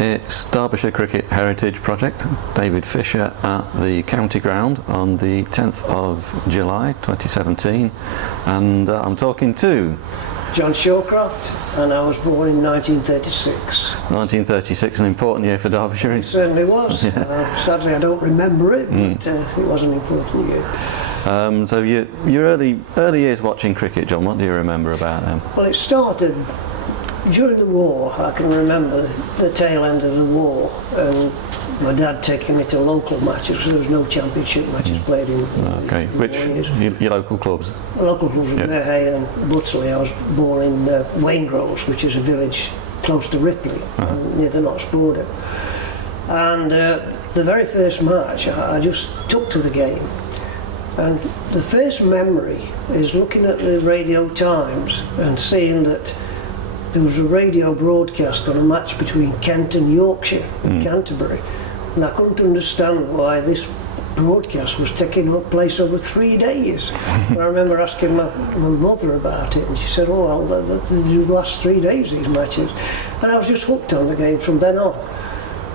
It's Derbyshire Cricket Heritage Project. David Fisher at the County Ground on the 10th of July 2017, and I'm talking to John Shawcroft, and I was born in 1936. 1936, an important year for Derbyshire. It certainly was. Yeah. Sadly I don't remember it, but it was an important year. So your early years watching cricket, John, what do you remember about them? Well, it started during the war. I can remember the tail end of the war, and my dad taking me to local matches because there was no championship matches played in. Okay, which your local clubs? Local clubs in Derbyshire and Butterley. I was born in Waingroves, which is a village close to Ripley, near the Notts border. And the very first match, I just took to the game. And the first memory is looking at the Radio Times and seeing that there was a radio broadcast on a match between Kent and Yorkshire in Canterbury, and I couldn't understand why this broadcast was taking place over 3 days. And I remember asking my mother about it, and she said, "Oh well, they last 3 days, these matches," and I was just hooked on the game from then on.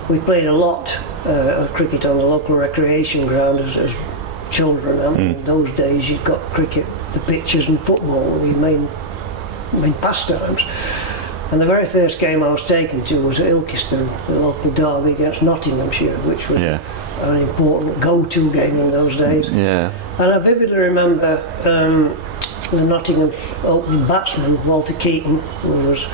We played a lot of cricket on the local recreation ground as children, and in those days you've got cricket, the pitches and football were your main pastimes. And the very first game I was taken to was at Ilkeston, the local derby against Nottinghamshire, which was an important go-to game in those days. Yeah. And I vividly remember the Nottingham opening batsman, Walter Keaton, who was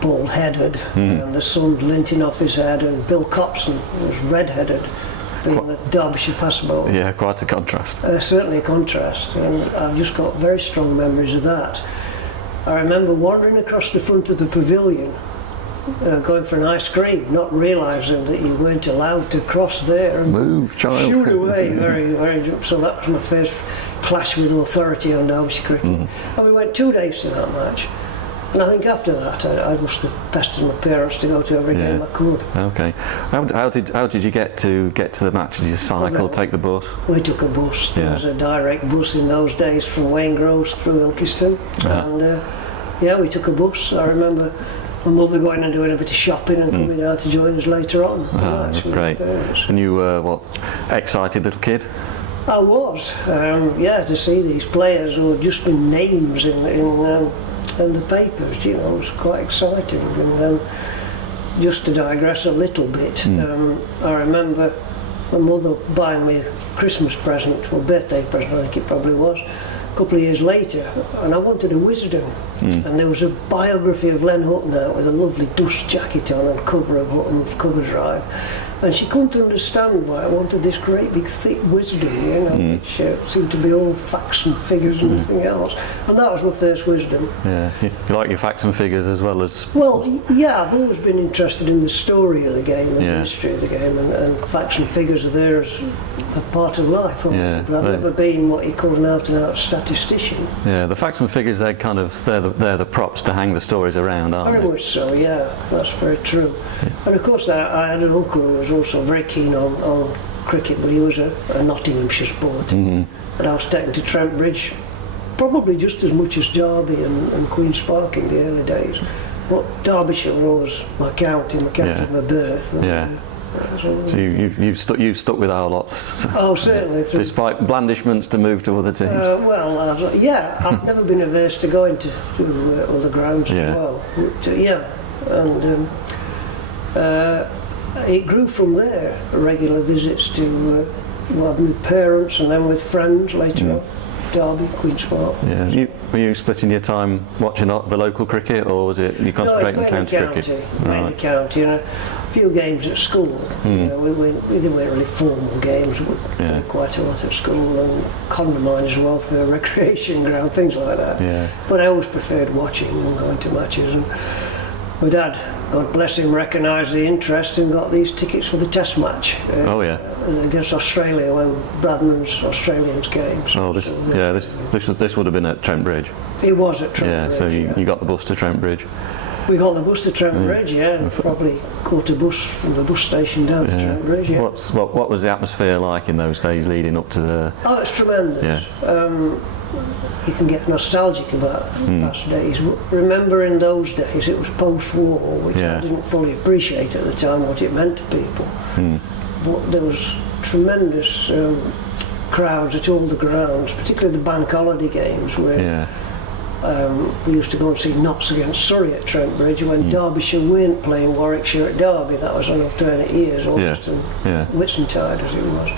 bald-headed, and the sun glinting off his head, and Bill Copson, who was red-headed, being a Derbyshire fast bowler. Yeah, quite a contrast. Certainly a contrast, and I've just got very strong memories of that. I remember wandering across the front of the pavilion, going for an ice cream, not realising that you weren't allowed to cross there and move, child. Shoot away, so that was my first clash with authority on Derbyshire cricket. And we went 2 days to that match. And I think after that, I must have pestered my parents to go to every game I could. Okay. How did you get to the match? Did you cycle, take the bus? We took a bus. There was a direct bus in those days from Waingroves through Ilkeston, and we took a bus. I remember my mother going and doing a bit of shopping and coming down to join us later on. That's great. And you were excited little kid? I was. To see these players who had just been names in the papers, it was quite exciting. And then, just to digress a little bit, I remember my mother buying me a Christmas present, or birthday present I think it probably was, a couple of years later, and I wanted a Wisdom. And there was a biography of Len Hutton out with a lovely dust jacket on and cover of Hutton's cover drive. And she couldn't understand why I wanted this great big thick Wisdom, which seemed to be all facts and figures and nothing else. And that was my first Wisdom. Yeah, you like your facts and figures as well as... Well, yeah, I've always been interested in the story of the game and the history of the game, and facts and figures are there as a part of life. But I've never been what you call an out-and-out statistician. Yeah, the facts and figures, they're the props to hang the stories around, aren't they? Very much so, yeah, that's very true. And of course I had an uncle who was also very keen on cricket, but he was a Nottinghamshire sport. And I was taken to Trent Bridge probably just as much as Derby and Queen's Park in the early days. But Derbyshire was always my county of my birth. So you've stuck with our lot. Oh, certainly. Despite blandishments to move to other teams. I've never been averse to going to other grounds as well. But, it grew from there, regular visits to with parents and then with friends later on. Derby, Queen's Park. Yeah. Were you splitting your time watching the local cricket, or was it you concentrating on county cricket? Mainly county. A few games at school. They weren't really formal games. We played quite a lot at school, and Condamine as well for a recreation ground, things like that. Yeah. But I always preferred watching and going to matches. And my dad, God bless him, recognised the interest and got these tickets for the Test match against Australia when Bradman's Australians came. This would have been at Trent Bridge. It was at Trent Bridge. So you got the bus to Trent Bridge. We got the bus to Trent Bridge, and probably caught a bus from the bus station down to Trent Bridge. What was the atmosphere like in those days leading up to the... Oh, it's tremendous. you can get nostalgic about past days. Remember, in those days it was post-war, which I didn't fully appreciate at the time what it meant to people. But there was tremendous crowds at all the grounds, particularly the bank holiday games, where we used to go and see Notts against Surrey at Trent Bridge when Derbyshire weren't playing Warwickshire at Derby. That was on alternate years, August and Whitsuntide as it was.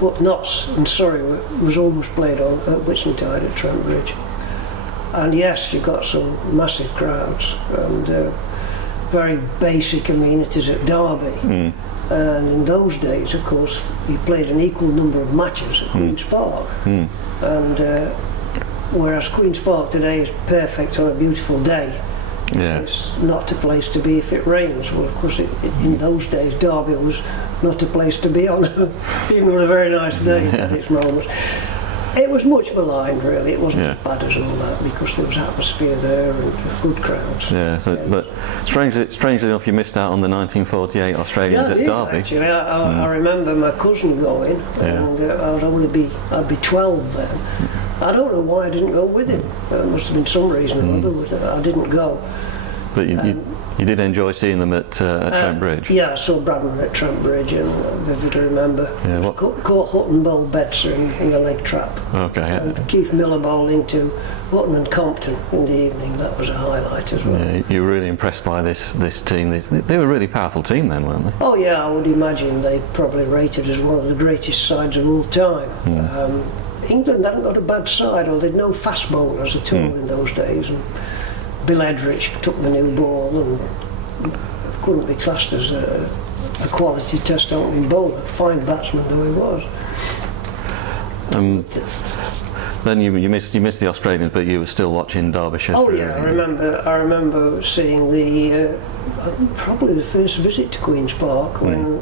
But Notts and Surrey was always played on at Whitsuntide at Trent Bridge. And yes, you got some massive crowds and very basic amenities at Derby. And in those days, of course, you played an equal number of matches at Queen's Park. And whereas Queen's Park today is perfect on a beautiful day, it's not a place to be if it rains. Well, of course, in those days, Derby was not a place to be on, even on a very nice day at its moments. It was much maligned, really. It wasn't as bad as all that because there was atmosphere there and good crowds. But strangely enough, you missed out on the 1948 Australians at Derby. Actually, I remember my cousin going, and I'd be 12 then. I don't know why I didn't go with him. There must have been some reason or other with it. I didn't go. But you did enjoy seeing them at Trent Bridge? Yeah, I saw Bradman at Trent Bridge, and I vividly remember. Caught Hutton bowled Betzer in the leg trap. Okay. And Keith Miller bowled into Hutton and Compton in the evening. That was a highlight as well. Yeah, you were really impressed by this team. They were a really powerful team then, weren't they? Oh yeah, I would imagine they probably rated as one of the greatest sides of all time. England hadn't got a bad side, or they'd no fast bowlers at all in those days. And Bill Edrich took the new ball and couldn't be classed as a quality test opening bowler, fine batsman though he was. Then you missed the Australians, but you were still watching Derbyshire. Oh yeah, I remember seeing the probably the first visit to Queen's Park when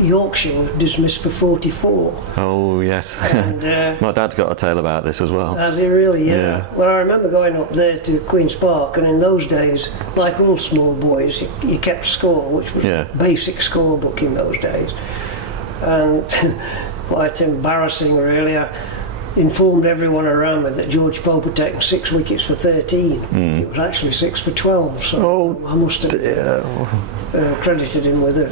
Yorkshire was dismissed for 44. Oh yes, and, my dad's got a tale about this as well. Has he really? Yeah. Well, I remember going up there to Queen's Park, and in those days, like all small boys, you kept score, which was a basic scorebook in those days, and quite embarrassing really. I informed everyone around me that George Pope had taken 6 wickets for 13. It was actually 6 for 12, so I must have credited him with a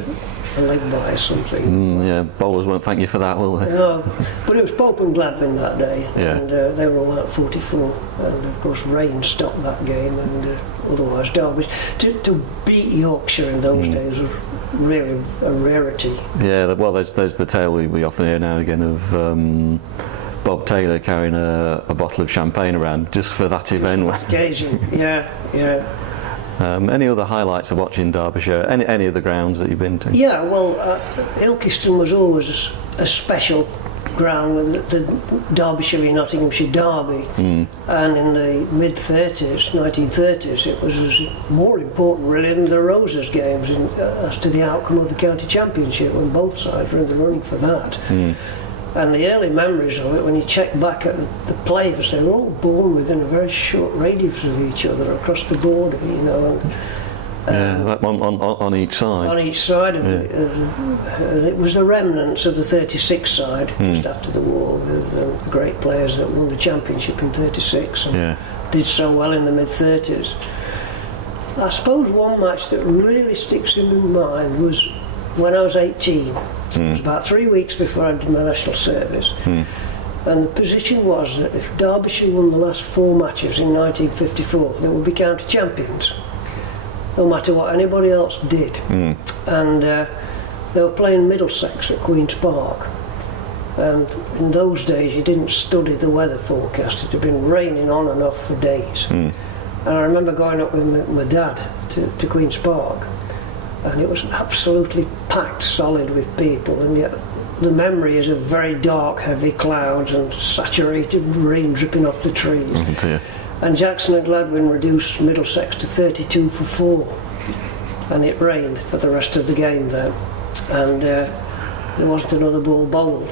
leg by or something. Bowlers won't thank you for that, will they? No, but it was Pope and Gladwin that day, and they were all out 44, and of course rain stopped that game, and otherwise Derby to beat Yorkshire in those days was really a rarity. Yeah, well, there's the tale we often hear now and again of Bob Taylor carrying a bottle of champagne around just for that event. Occasion, Any other highlights of watching Derbyshire? Any of the grounds that you've been to? Yeah, well, Ilkeston was always a special ground, the Derbyshire v Nottinghamshire Derby, and in the mid-30s, 1930s, it was more important really than the Roses games as to the outcome of the county championship, when both sides were in the running for that. And the early memories of it, when you check back at the players, they were all born within a very short radius of each other across the border, you know. On each side. On each side of it. It was the remnants of the 36 side just after the war, with the great players that won the championship in 36 and did so well in the mid-30s. I suppose one match that really sticks in my mind was when I was 18. It was about 3 weeks before I did my national service, and the position was that if Derbyshire won the last 4 matches in 1954, they would be county champions, no matter what anybody else did. And they were playing Middlesex at Queen's Park, and in those days you didn't study the weather forecast. It had been raining on and off for days, and I remember going up with my dad to Queen's Park, and it was absolutely packed solid with people, and yet the memory is of very dark, heavy clouds and saturated rain dripping off the trees. And Jackson and Gladwin reduced Middlesex to 32 for 4, and it rained for the rest of the game then, and there wasn't another ball bowled.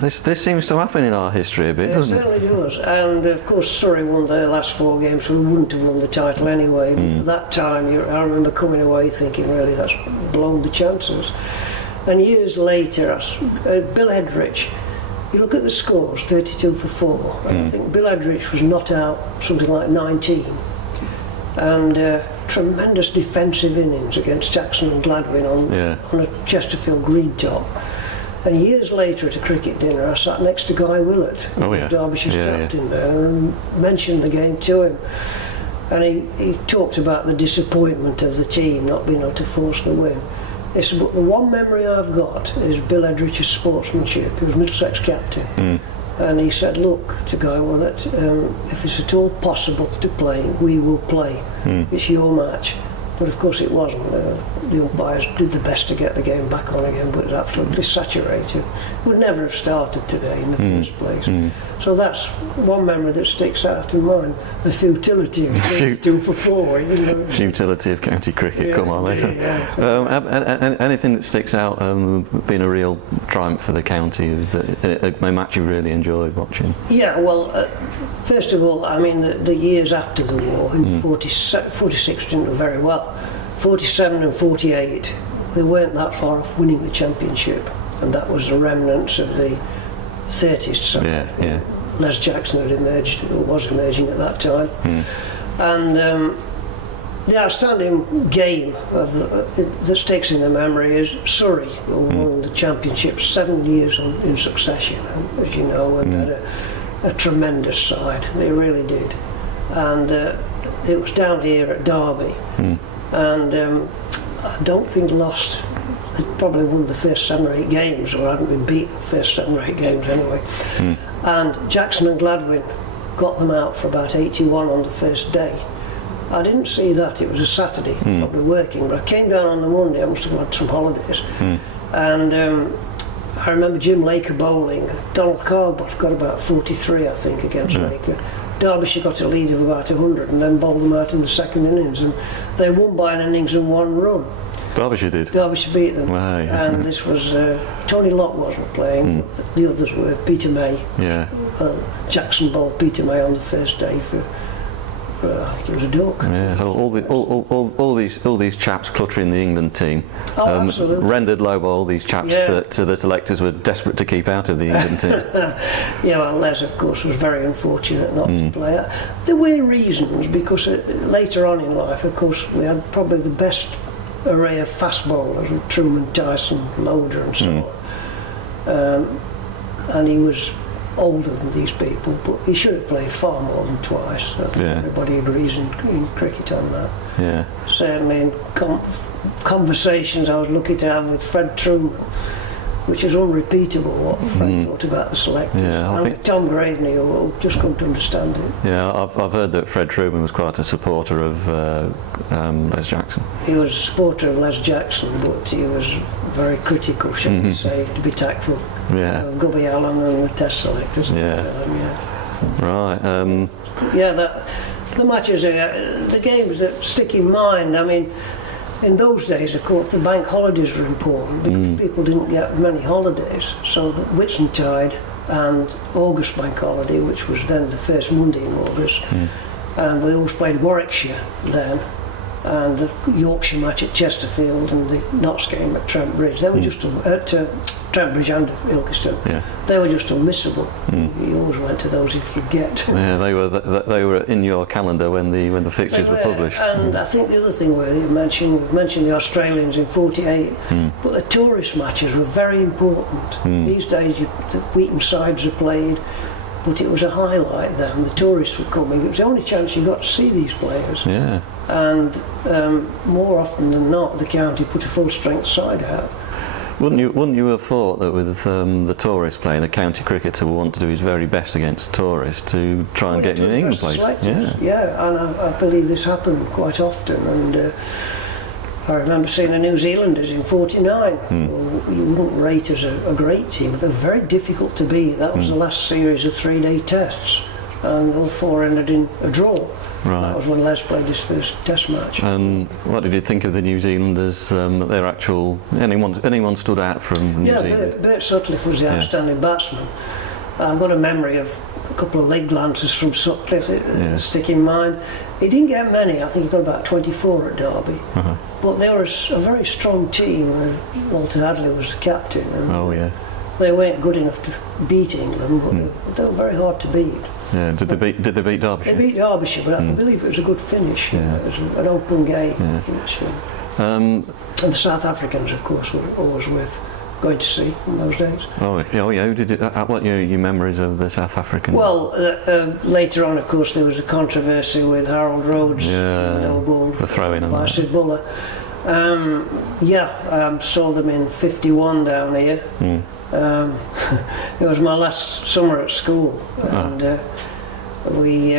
This seems to happen in our history a bit, doesn't it? It certainly does. And of course Surrey won their last 4 games, so we wouldn't have won the title anyway. But at that time, I remember coming away thinking, really, that's blown the chances. And years later, Bill Edrich you look at the scores, 32 for 4, and I think Bill Edrich was not out something like 19, and tremendous defensive innings against Jackson and Gladwin on a Chesterfield green top. And years later at a cricket dinner, I sat next to Guy Willett, who was Derbyshire's captain there, and mentioned the game to him. And he talked about the disappointment of the team not being able to force the win. He said, but the one memory I've got is Bill Edrich's sportsmanship. He was Middlesex captain. And he said, look, to Guy Willett, if it's at all possible to play, we will play. It's your match. But of course it wasn't. The umpires did the best to get the game back on again, but it was absolutely saturated. Would never have started today in the first place. So that's one memory that sticks out in mind. The futility of 2 for 4. You know. Futility of county cricket. Come on, listen. Yeah. Anything that sticks out, been a real triumph for the county, a match you really enjoyed watching? Yeah, well, first of all, I mean, the years after the war, in 46 didn't do very well. 47 and 48, they weren't that far off winning the championship, and that was the remnants of the 30s side. Les Jackson had emerged, or was emerging at that time, and the outstanding game that sticks in the memory is Surrey, who won the championship 7 years in succession, as you know, and had a tremendous side. They really did, and it was down here at Derby. And I don't think lost. They probably won the first 7 or 8 games, or hadn't been beaten the first 7 or 8 games anyway. And Jackson and Gladwin got them out for about 81 on the first day. I didn't see that. It was a Saturday, probably working, but I came down on the Monday. I must have had some holidays, and I remember Jim Laker bowling. Donald Carbot got about 43, I think, against Laker. Derbyshire got a lead of about 100 and then bowled them out in the second innings, and they won by an innings and 1 run. Derbyshire did? Derbyshire beat them. Right. And this was, Tony Locke wasn't playing, but the others were. Peter May. Jackson bowled Peter May on the first day for I think it was a duck. Yeah, so all these chaps cluttering the England team rendered low by all these chaps that the selectors were desperate to keep out of the England team. Well, Les, of course, was very unfortunate not to play. There were reasons, because later on in life, of course, we had probably the best array of fast bowlers with Truman, Tyson, Loader and so on. And he was older than these people, but he should have played far more than twice. I think everybody agrees in cricket on that. Certainly in conversations I was lucky to have with Fred Truman, which is unrepeatable what Fred thought about the selectors. And with Tom Graveney, who just couldn't understand it. I've heard that Fred Truman was quite a supporter of Les Jackson. He was a supporter of Les Jackson, but he was very critical, shall we say, to be tactful. Of Gubby Allen and the Test selectors at the time. Right. The matches, the games that stick in mind. I mean, in those days, of course, the bank holidays were important because people didn't get many holidays. So the Whitsuntide and August bank holiday, which was then the first Monday in August, and we always played Warwickshire then, and the Yorkshire match at Chesterfield and the Notts game at Trent Bridge. They were just at Trent Bridge and Ilkeston. They were just unmissable. You always went to those if you could get. They were in your calendar when the fixtures were published. And I think the other thing where you mentioned the Australians in '48, but the tourist matches were very important. These days, the Wheaton sides are played, but it was a highlight then. The tourists were coming. It was the only chance you got to see these players. And more often than not, the county put a full-strength side out. Wouldn't you have thought that with the tourists playing, a county cricketer would want to do his very best against tourists to try and get in England place? And I believe this happened quite often. And I remember seeing the New Zealanders in '49, who you wouldn't rate as a great team, but they were very difficult to beat. That was the last series of 3-day tests, and all 4 ended in a draw. That was when Les played his first test match. And what did you think of the New Zealanders? Their actual anyone stood out from New Zealand? Bert Sutcliffe was the outstanding batsman. I've got a memory of a couple of leg glances from Sutcliffe that stick in mind. He didn't get many. I think he got about 24 at Derby. But they were a very strong team. Walter Hadley was the captain. And they weren't good enough to beat England, but they were very hard to beat. Yeah. Did they beat Derbyshire? They beat Derbyshire, but I believe it was a good finish. Yeah. It was an open game. Yeah. Finish, and the South Africans, of course, were always worth going to see in those days. Oh yeah. Who did it? What are your memories of the South African? Well, later on, of course, there was a controversy with Harold Rhodes, no ball, the throw-in by Sid Buller. Saw them in '51 down here. It was my last summer at school, and we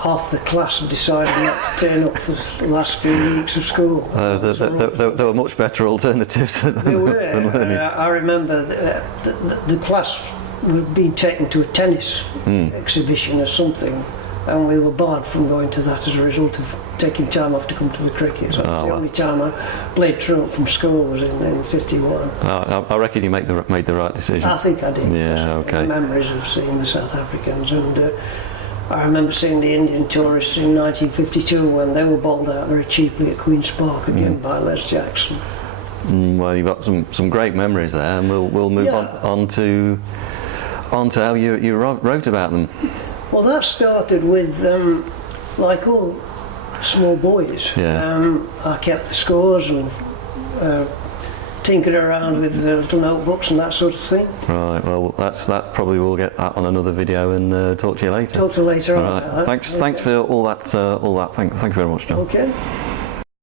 half the class decided not to turn up for the last few weeks of school. There were much better alternatives than learning. I remember the class was being taken to a tennis exhibition or something, and we were barred from going to that as a result of taking time off to come to the cricket. So the only time I played truant from school was in '51. I reckon you made the right decision. I think I did. Yeah, okay. Memories of seeing the South Africans, and I remember seeing the Indian tourists in 1952 when they were bowled out very cheaply at Queen's Park again by Les Jackson. Well, you've got some great memories there, and we'll move on to how you wrote about them. Well, that started with, like all small boys, I kept the scores and tinkered around with the little notebooks and that sort of thing. Right, well, that probably we'll get that on another video and talk to you later. Talk to you later on. Right. Thanks for all that. Thank you very much, John. Okay.